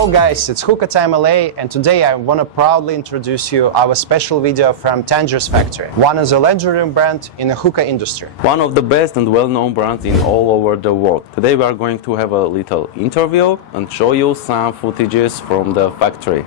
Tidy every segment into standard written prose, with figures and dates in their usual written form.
Hello guys, it's HOOKAH TIME LA, and today I want to proudly introduce you our special video from Tangiers factory. One is a legendary brand in the hookah industry. One of the best and well-known brands in all over the world. Today we are going to have a little interview and show you some footages from the factory.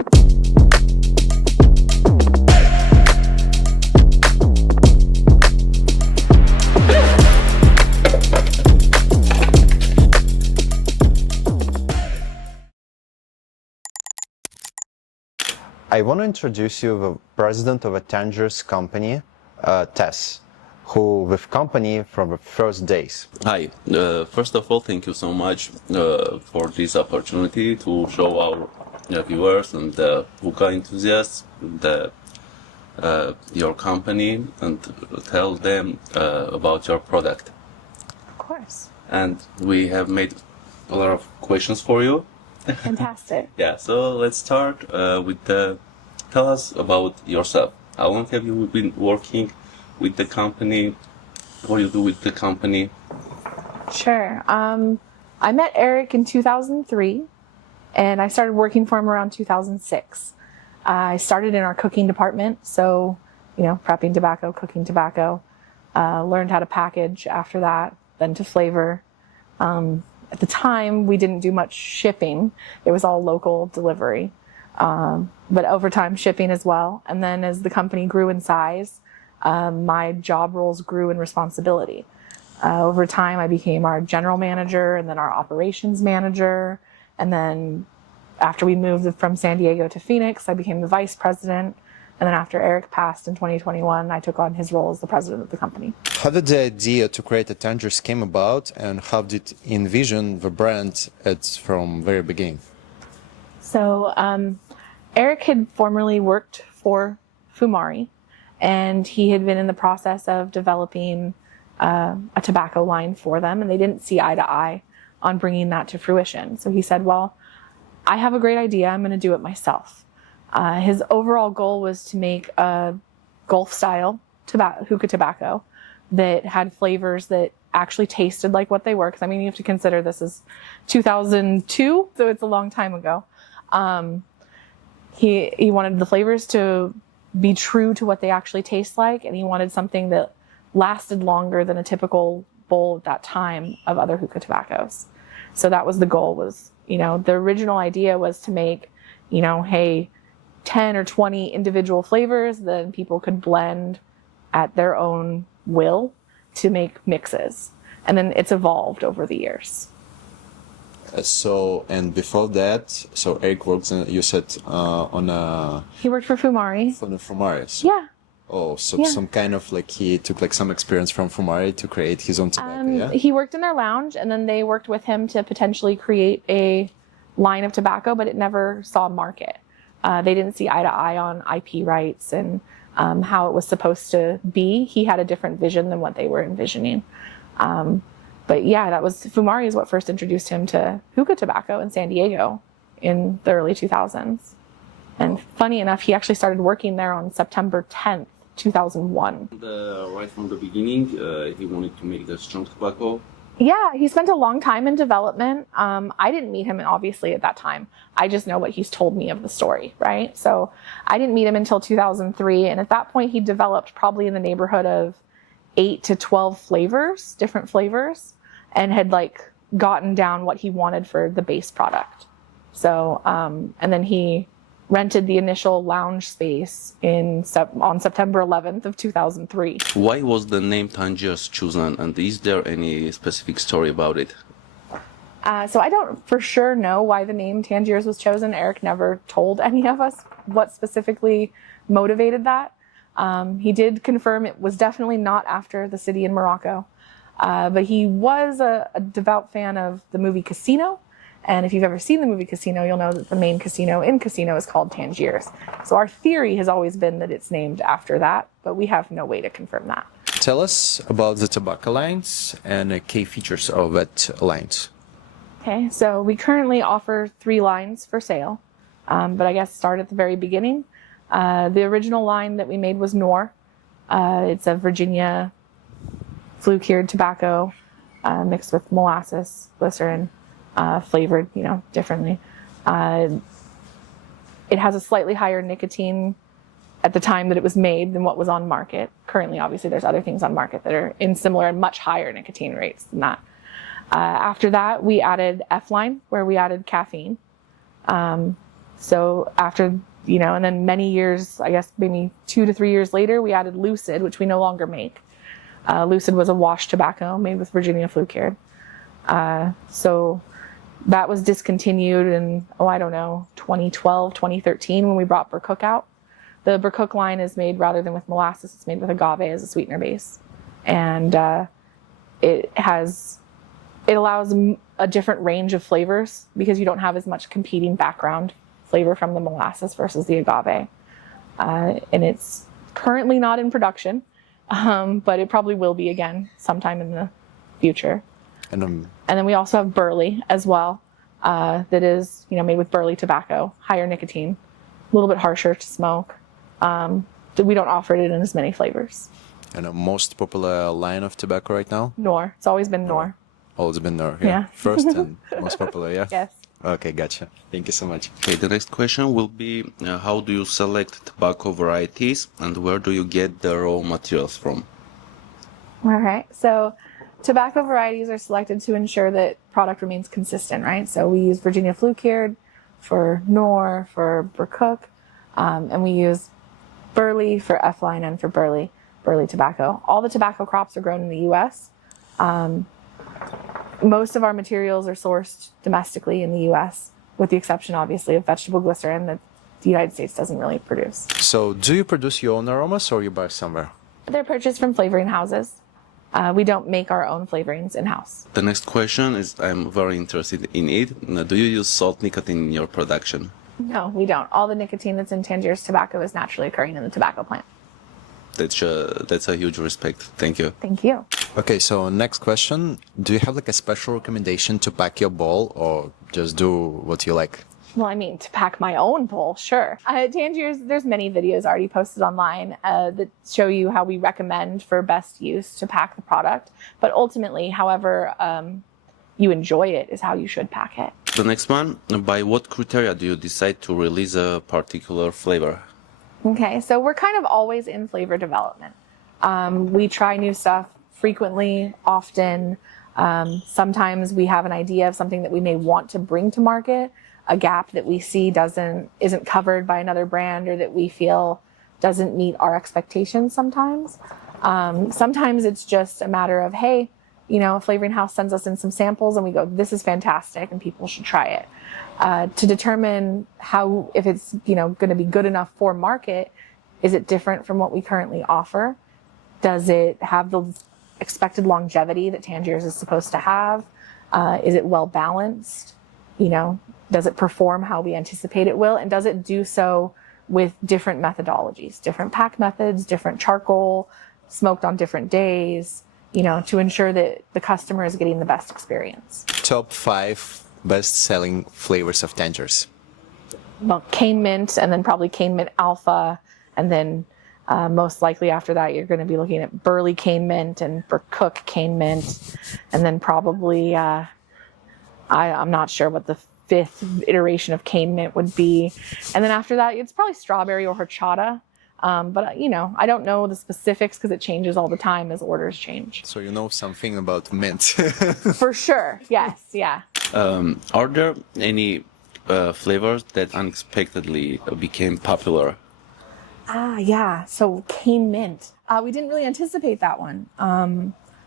I want to introduce you the president of a Tangiers company, Tess, who with company from the first days. Hi, first of all, thank you so much for this opportunity to show our viewers and the hookah enthusiasts your company and tell them about your product. Of course. And we have made a lot of questions for you. Fantastic. Yeah, so let's start with tell us about yourself. How long have you been working with the company? What do you do with the company? Sure. I met Eric in 2003, and I started working for him around 2006. I started in our cooking department, so, prepping tobacco, cooking tobacco. Learned how to package after that, then to flavor. At the time, we didn't do much shipping. It was all local delivery. But over time, shipping as well. And then as the company grew in size, my job roles grew in responsibility. Over time, I became our general manager and then our operations manager. And then after we moved from San Diego to Phoenix, I became the vice president. And then after Eric passed in 2021, I took on his role as the president of the company. How did the idea to create a Tangiers came about, and how did you envision the brand from very beginning? So Eric had formerly worked for Fumari, and he had been in the process of developing a tobacco line for them, and they didn't see eye to eye on bringing that to fruition. So he said, well, I have a great idea. I'm going to do it myself. His overall goal was to make a Gulf-style hookah tobacco that had flavors that actually tasted like what they were. Because, you have to consider this is 2002, so it's a long time ago. He wanted the flavors to be true to what they actually taste like, and he wanted something that lasted longer than a typical bowl at that time of other hookah tobaccos. So that was the goal. The original idea was to make, 10 or 20 individual flavors, then people could blend at their own will to make mixes. And then it's evolved over the years. And before that, Eric works, you said, He worked for Fumari. For the Fumari. Yeah. Oh, some kind of he took some experience from Fumari to create his own tobacco, yeah? He worked in their lounge, and then they worked with him to potentially create a line of tobacco, but it never saw market. They didn't see eye to eye on IP rights and how it was supposed to be. He had a different vision than what they were envisioning. But yeah, Fumari is what first introduced him to hookah tobacco in San Diego in the early 2000s. And funny enough, he actually started working there on September 10th, 2001. Right from the beginning, he wanted to make the strong tobacco. Yeah, he spent a long time in development. I didn't meet him, obviously, at that time. I just know what he's told me of the story, right? So I didn't meet him until 2003. And at that point, he developed probably in the neighborhood of 8 to 12 flavors, different flavors, and had gotten down what he wanted for the base product. So, and then he rented the initial lounge space on September 11th of 2003. Why was the name Tangiers chosen, and is there any specific story about it? So I don't for sure know why the name Tangiers was chosen. Eric never told any of us what specifically motivated that. He did confirm it was definitely not after the city in Morocco, but he was a devout fan of the movie Casino. And if you've ever seen the movie Casino, you'll know that the main casino in Casino is called Tangiers. So our theory has always been that it's named after that, but we have no way to confirm that. Tell us about the tobacco lines and key features of that lines. Okay, so we currently offer 3 lines for sale, but I guess start at the very beginning. The original line that we made was Noir. It's a Virginia flue-cured tobacco mixed with molasses, glycerin, flavored, differently. It has a slightly higher nicotine at the time that it was made than what was on market. Currently, obviously, there's other things on market that are in similar and much higher nicotine rates than that. After that, we added F-line, where we added caffeine. So after, and then many years, I guess maybe 2 to 3 years later, we added Lucid, which we no longer make. Lucid was a wash tobacco made with Virginia flue cured. So that was discontinued in, 2012, 2013 when we brought Burcook out. The Burcook line is made rather than with molasses, it's made with agave as a sweetener base. And it allows a different range of flavors because you don't have as much competing background flavor from the molasses versus the agave. And it's currently not in production, but it probably will be again sometime in the future. And then we also have Burley as well, that is, made with Burley tobacco, higher nicotine, a little bit harsher to smoke. We don't offer it in as many flavors. And the most popular line of tobacco right now? Nor. It's always been Nor. Always been Nor, Yeah. First and most popular, yeah? Yes. Okay, gotcha. Thank you so much. Okay, the next question will be, how do you select tobacco varieties and where do you get the raw materials from? All right. So tobacco varieties are selected to ensure that product remains consistent, right? So we use Virginia flue cured for Nor, for Burcook, and we use Burley for F-line and for Burley tobacco. All the tobacco crops are grown in the U.S. Most of our materials are sourced domestically in the U.S., with the exception, obviously, of vegetable glycerin that the United States doesn't really produce. So do you produce your own aromas or you buy somewhere? They're purchased from flavoring houses. We don't make our own flavorings in-house. The next question is, I'm very interested in it. Do you use salt nicotine in your production? No, we don't. All the nicotine that's in Tangiers tobacco is naturally occurring in the tobacco plant. That's a huge respect. Thank you. Thank you. Okay, so next question. Do you have like a special recommendation to pack your bowl or just do what you like? Well, to pack my own bowl, sure. Tangiers, there's many videos already posted online that show you how we recommend for best use to pack the product. But ultimately, however you enjoy it is how you should pack it. The next one, by what criteria do you decide to release a particular flavor? Okay, so we're kind of always in flavor development. We try new stuff frequently, often. Sometimes we have an idea of something that we may want to bring to market, a gap that we see isn't covered by another brand or that we feel doesn't meet our expectations sometimes. Sometimes it's just a matter of, hey, a flavoring house sends us in some samples and we go, this is fantastic and people should try it. To determine if it's, going to be good enough for market, is it different from what we currently offer? Does it have the expected longevity that Tangiers is supposed to have? Is it well balanced? Does it perform how we anticipate it will? And does it do so with different methodologies, different pack methods, different charcoal, smoked on different days, to ensure that the customer is getting the best experience? Top 5 best-selling flavors of Tangiers. Well, cane mint, and then probably cane mint alpha, and then most likely after that you're going to be looking at Burley cane mint and Burcook cane mint, and then probably I'm not sure what the 5th iteration of cane mint would be, and then after that it's probably strawberry or horchata. But I don't know the specifics because it changes all the time as orders change. So you know something about mint. For sure, yes, yeah. Are there any flavors that unexpectedly became popular? Yeah. So cane mint. We didn't really anticipate that one.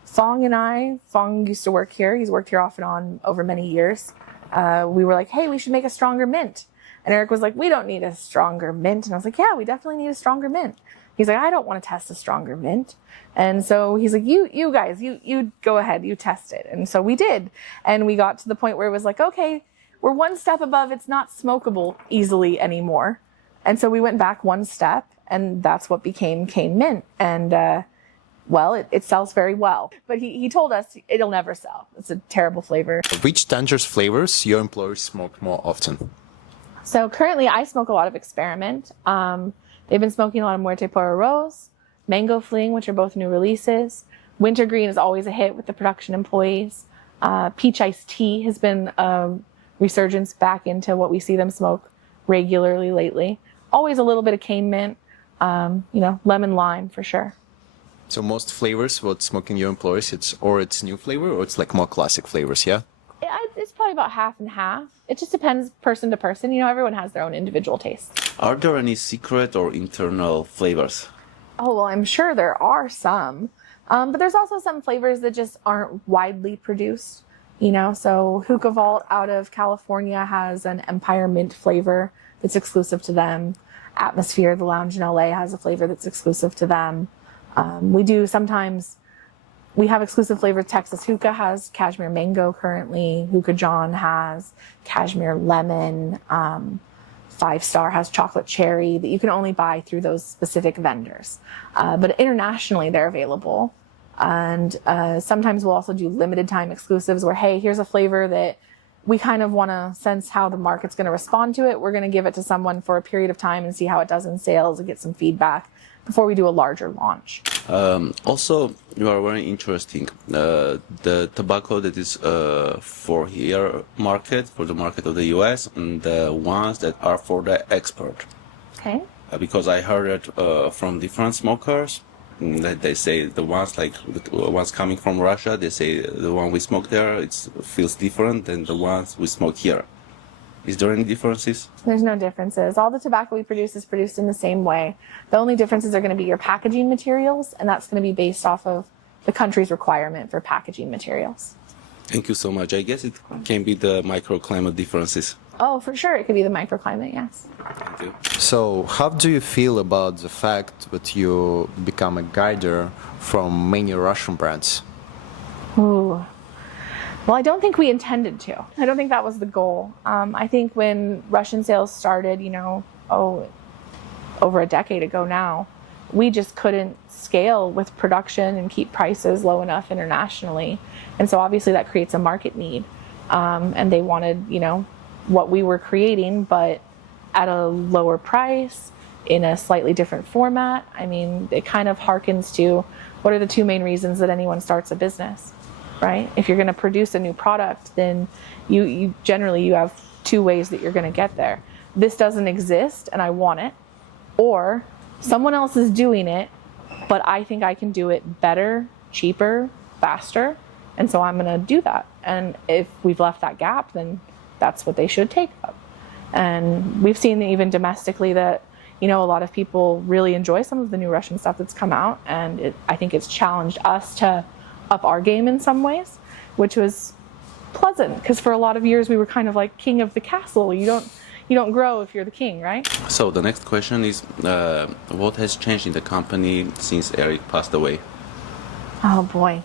Fong used to work here. He's worked here off and on over many years. We were like, hey, we should make a stronger mint. And Eric was like, we don't need a stronger mint. And I was like, yeah, we definitely need a stronger mint. He's like, I don't want to test a stronger mint. And so he's like, you guys, you go ahead, you test it. And so we did. And we got to the point where it was like, okay, we're one step above. It's not smokable easily anymore. And so we went back one step and that's what became cane mint. And, it sells very well. But he told us it'll never sell. It's a terrible flavor. Which Tangiers flavors your employees smoke more often? So currently I smoke a lot of Experiment. They've been smoking a lot of Muerte Poro Rose, Mango Fling, which are both new releases. Wintergreen is always a hit with the production employees. Peach Iced Tea has been a resurgence back into what we see them smoke regularly lately. Always a little bit of cane mint, lemon lime for sure. So most flavors, what smoking your employees, it's new flavor or it's like more classic flavors, yeah? Yeah, it's probably about half and half. It just depends person to person. Everyone has their own individual taste. Are there any secret or internal flavors? Oh, well, I'm sure there are some. But there's also some flavors that just aren't widely produced. So Hookah Vault out of California has an Empire Mint flavor that's exclusive to them. Atmosphere, the lounge in LA, has a flavor that's exclusive to them. We have exclusive flavors. Texas Hookah has Cashmere Mango currently. Hookah John has Cashmere Lemon. 5 Star has Chocolate Cherry that you can only buy through those specific vendors. But internationally, they're available. And sometimes we'll also do limited time exclusives where, hey, here's a flavor that we kind of want to sense how the market's going to respond to it. We're going to give it to someone for a period of time and see how it does in sales and get some feedback before we do a larger launch. Also, you are very interesting. The tobacco that is for the market of the US, and the ones that are for the export. Okay. Because I heard it from different smokers. That they say the ones coming from Russia, they say the one we smoke there, it feels different than the ones we smoke here. Is there any differences? There's no differences. All the tobacco we produce is produced in the same way. The only differences are going to be your packaging materials, and that's going to be based off of the country's requirement for packaging materials. Thank you so much. I guess it can be the microclimate differences. Oh, for sure. It could be the microclimate, yes. Thank you. So how do you feel about the fact that you become a guider from many Russian brands? Ooh. Well, I don't think we intended to. I don't think that was the goal. I think when Russian sales started, over a decade ago now, we just couldn't scale with production and keep prices low enough internationally. And so obviously that creates a market need. And they wanted, what we were creating, but at a lower price, in a slightly different format. I mean, it kind of harkens to what are the 2 main reasons that anyone starts a business, right? If you're going to produce a new product, then you generally have 2 ways that you're going to get there. This doesn't exist and I want it, or someone else is doing it, but I think I can do it better, cheaper, faster, and so I'm going to do that. And if we've left that gap, then that's what they should take up. And we've seen even domestically that, a lot of people really enjoy some of the new Russian stuff that's come out. And I think it's challenged us to up our game in some ways, which was pleasant because for a lot of years we were kind of like king of the castle. You don't grow if you're the king, right? So the next question is, what has changed in the company since Eric passed away? Oh boy.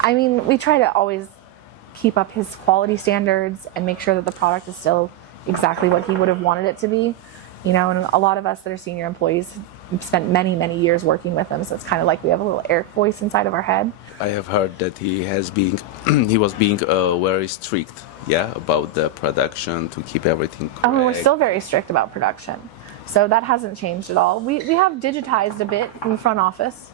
I mean, we try to always keep up his quality standards and make sure that the product is still exactly what he would have wanted it to be. And a lot of us that are senior employees spent many, many years working with him. So it's kind of like we have a little Eric voice inside of our head. I have heard that he was being very strict, about the production to keep everything correct. Oh, we're still very strict about production. So that hasn't changed at all. We have digitized a bit in the front office,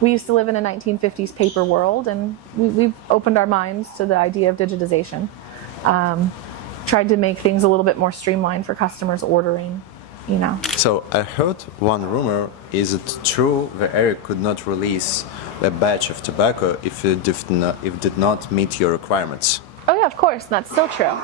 We used to live in a 1950s paper world, and we've opened our minds to the idea of digitization. Tried to make things a little bit more streamlined for customers ordering, So I heard one rumor, is it true that Eric could not release a batch of tobacco if it did not meet your requirements? Oh yeah, of course, and that's still true.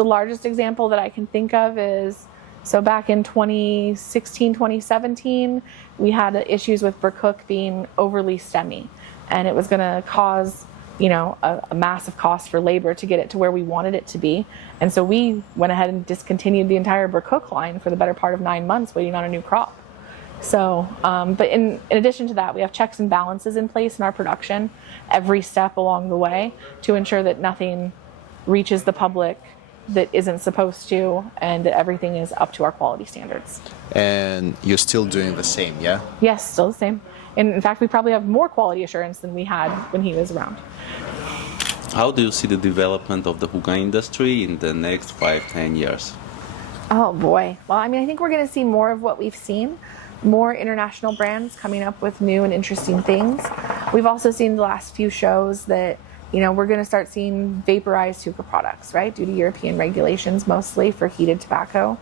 The largest example that I can think of is, so back in 2016, 2017, we had issues with Bercook being overly STEMI, and it was going to cause, a massive cost for labor to get it to where we wanted it to be. And so we went ahead and discontinued the entire Bercook line for the better part of 9 months waiting on a new crop. So, but in addition to that, we have checks and balances in place in our production every step along the way to ensure that nothing reaches the public that isn't supposed to, and that everything is up to our quality standards. And you're still doing the same, yeah? Yes, still the same. And in fact, we probably have more quality assurance than we had when he was around. How do you see the development of the hookah industry in the next 5-10 years? Oh boy. Well, I think we're going to see more of what we've seen. More international brands coming up with new and interesting things. We've also seen the last few shows that we're going to start seeing vaporized hookah products, right? Due to European regulations, mostly for heated tobacco.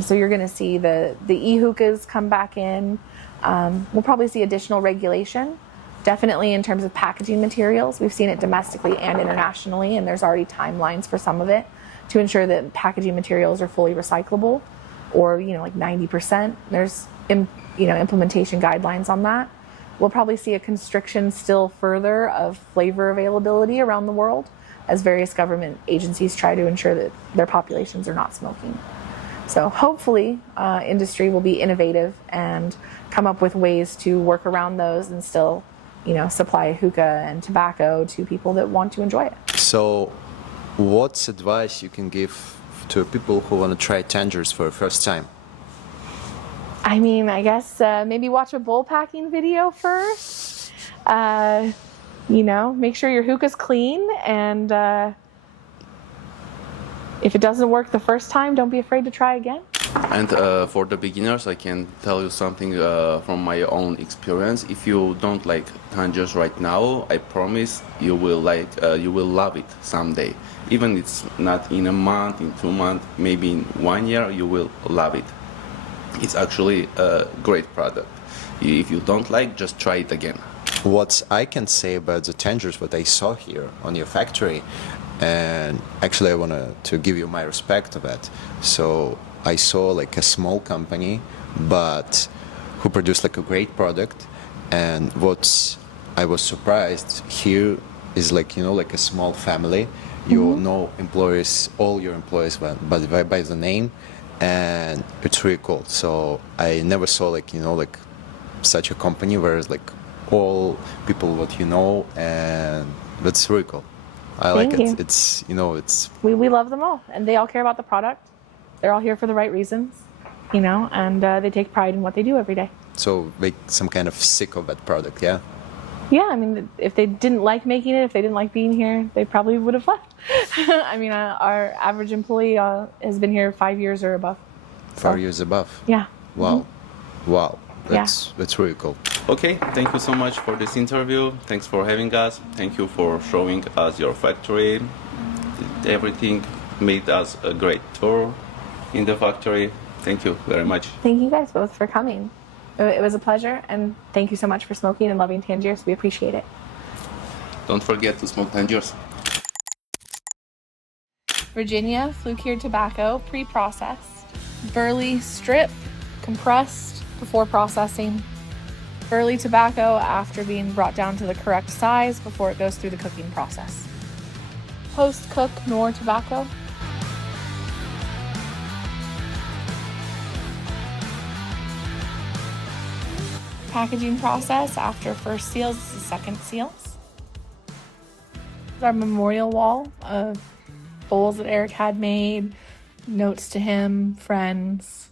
So you're going to see the e-hookahs come back in. We'll probably see additional regulation, definitely in terms of packaging materials. We've seen it domestically and internationally, and there's already timelines for some of it to ensure that packaging materials are fully recyclable, or like 90%. There's implementation guidelines on that. We'll probably see a constriction still further of flavor availability around the world as various government agencies try to ensure that their populations are not smoking. So hopefully industry will be innovative and come up with ways to work around those and still supply hookah and tobacco to people that want to enjoy it. So what's advice you can give to people who want to try Tangiers for the first time? I mean, I guess maybe watch a bowl packing video first. Make sure your hookah's clean, and if it doesn't work the first time, don't be afraid to try again. And for the beginners, I can tell you something from my own experience. If you don't like Tangiers right now, I promise you will love it someday. Even it's not in a month, in 2 months, maybe in 1 year, you will love it. It's actually a great product. If you don't like, just try it again. What I can say about the Tangiers, what I saw here on your factory, and actually I want to give you my respect of it. So I saw like a small company, but who produced like a great product. And what I was surprised here is like a small family. You know employees, all your employees, by the name, and it's really cool. So I never saw like such a company where it's like all people what and that's really cool. I like Thank you. it. It's We love them all, and they all care about the product. They're all here for the right reasons, and they take pride in what they do every day. so make some kind of sick of that product, yeah. Yeah, I mean, if they didn't like making it, if they didn't like being here, they probably would have left. I mean, our average employee has been here 5 years or above. 4 years above. Yeah. Wow. Wow. That's really cool. Okay, thank you so much for this interview. Thanks for having us. Thank you for showing us your factory. Everything made us a great tour in the factory. Thank you very much. Thank you guys both for coming. It was a pleasure, and thank you so much for smoking and loving Tangiers. We appreciate it. Don't forget to smoke Tangiers. Virginia flue-cured tobacco, pre-processed. Burley strip, compressed before processing. Burley tobacco after being brought down to the correct size before it goes through the cooking process. Post-cook Nor tobacco. Packaging process after first seals is the second seals. Our memorial wall of bowls that Eric had made, notes to him, friends,